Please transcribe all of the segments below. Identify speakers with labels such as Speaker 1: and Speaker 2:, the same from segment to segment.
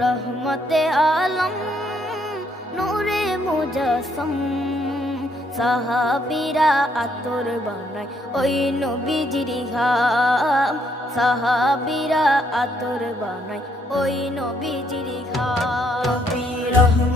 Speaker 1: রহমতে আলম, নূরে মুজাসম। সাহাবিরা আতর বানায় ওই নবীজির ঘাম। সাহাবিরা আতর বানায় ওই নবীজির ঘাম।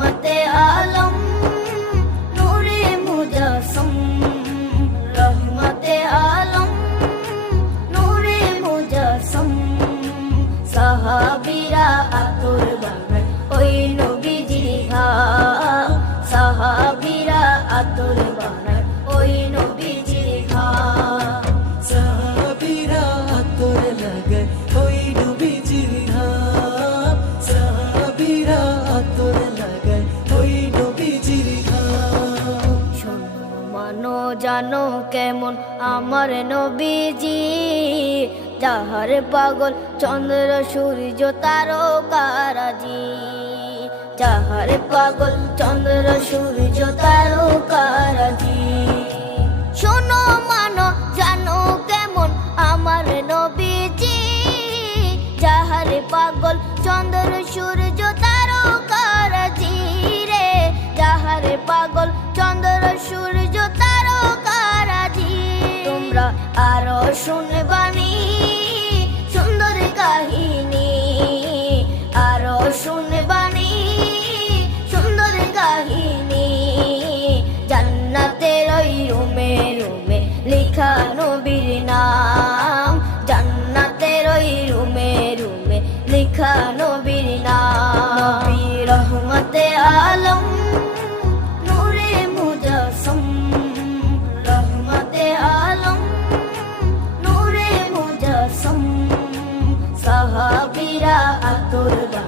Speaker 1: বানায় ওই নবীজির ঘাম সাহাবীরা আতর
Speaker 2: লাগায় ওই নবীজির ঘাম সাহাবীরা আতর লাগায় ওই নবীজির ঘাম
Speaker 1: শোনো মানো জানো কেমন আমার নবীজি? যাহার পাগল চন্দ্র সূর্য তারকারাজি। যাহার পাগল চন্দ্র, সূর্য, তারকারাজি। শোনো মানো, জানো কেমন আমার নবীজি। যাহার পাগল চন্দ্র, সূর্য, তারকারাজি রে। যাহার পাগল চন্দ্র, সূর্য, তারকারাজি। তোমরা আরও শুনবানি সুন্দর কাহিনী। লেখা নবীর নাম রহমতে আলম নূরে মুজাসম রহমতে আলম নূরে মুজাসম সাহাবিরা আতর